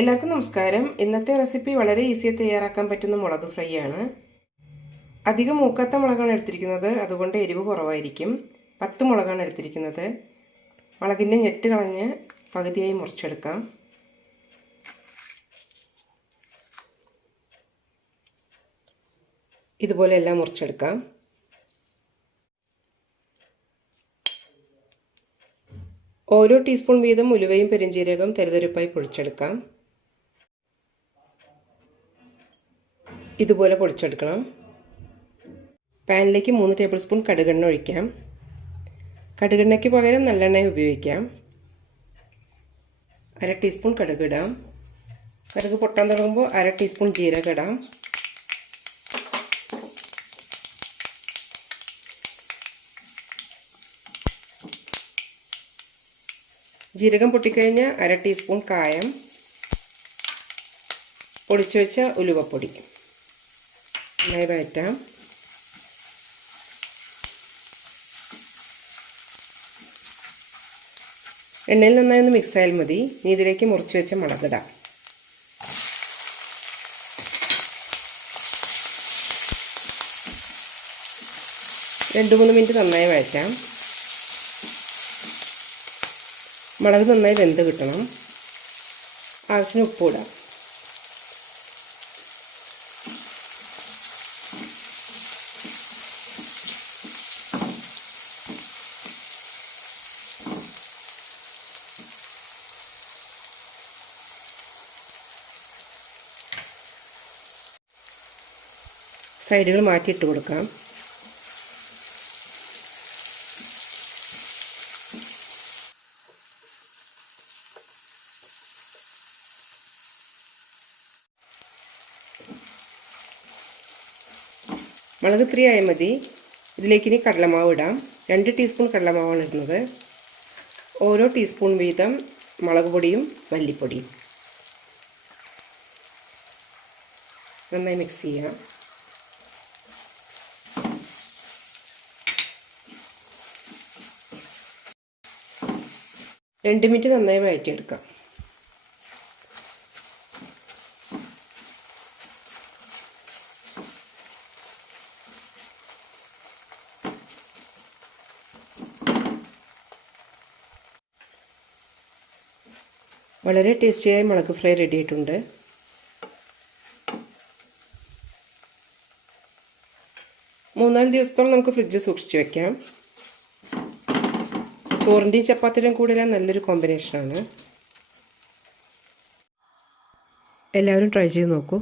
എല്ലാവർക്കും നമസ്കാരം. ഇന്നത്തെ റെസിപ്പി വളരെ ഈസിയായി തയ്യാറാക്കാൻ പറ്റുന്ന മുളക് ഫ്രൈ ആണ്. അധികം മൂക്കാത്ത മുളകാണ് എടുത്തിരിക്കുന്നത്. അതുകൊണ്ട് എരിവ് കുറവായിരിക്കും. പത്ത് മുളകാണ് എടുത്തിരിക്കുന്നത്. മുളകിന്റെ ഞെട്ട് കളഞ്ഞ് പകുതിയായി മുറിച്ചെടുക്കാം. ഇതുപോലെ എല്ലാം മുറിച്ചെടുക്കാം. ഓരോ ടീസ്പൂൺ വീതം ഉലുവയും പെരിഞ്ചീരകം തരിതരിപ്പായി പൊടിച്ചെടുക്കാം. ഇതുപോലെ പൊടിച്ചെടുക്കണം. പാനിലേക്ക് മൂന്ന് ടേബിൾ സ്പൂൺ കടുകെണ്ണ ഒഴിക്കാം. കടുകെണ്ണയ്ക്ക് പകരം നല്ലെണ്ണ ഉപയോഗിക്കാം. അര ടീസ്പൂൺ കടുക് ഇടാം. കടുക് പൊട്ടാൻ തുടങ്ങുമ്പോൾ അര ടീസ്പൂൺ ജീരകം ഇടാം. ജീരകം പൊട്ടിക്കഴിഞ്ഞാൽ അര ടീസ്പൂൺ കായം. പൊടിച്ചു വെച്ച ഉലുവപ്പൊടി. നന്നായി എണ്ണയിൽ നന്നായി ഒന്ന് മിക്സ് ആയാൽ മതി. ഇനി ഇതിലേക്ക് മുറിച്ച് വെച്ച മുളകിടാം രണ്ട് മൂന്ന് മിനിറ്റ് നന്നായി വഴറ്റാം. മുളക് നന്നായി വെന്ത് കിട്ടണം. ആവശ്യത്തിന് ഉപ്പ് ഇടാം. സൈഡുകൾ മാറ്റിയിട്ട് കൊടുക്കാം. മുളക് ഇത്തിരി ആയ മതി. ഇതിലേക്ക് ഇനി കടലമാവ് ഇടാം. രണ്ട് ടീസ്പൂൺ കടലമാവാണ് ഇടുന്നത്. ഓരോ ടീസ്പൂൺ വീതം മുളക് പൊടിയും മല്ലിപ്പൊടിയും. നന്നായി മിക്സ് ചെയ്യാം. രണ്ട് മിനിറ്റ് നന്നായി വഴറ്റിയെടുക്കാം. വളരെ ടേസ്റ്റിയായി മുളക് ഫ്രൈ റെഡി ആയിട്ടുണ്ട്. മൂന്നാൽ ദിവസത്തോളം നമുക്ക് ഫ്രിഡ്ജിൽ സൂക്ഷിച്ച് വെക്കാം. ചോറിന്റെയും ചപ്പാത്തിയുടെയും കൂടെ നല്ലൊരു കോമ്പിനേഷനാണ് എല്ലാവരും ട്രൈ ചെയ്ത് നോക്കൂ.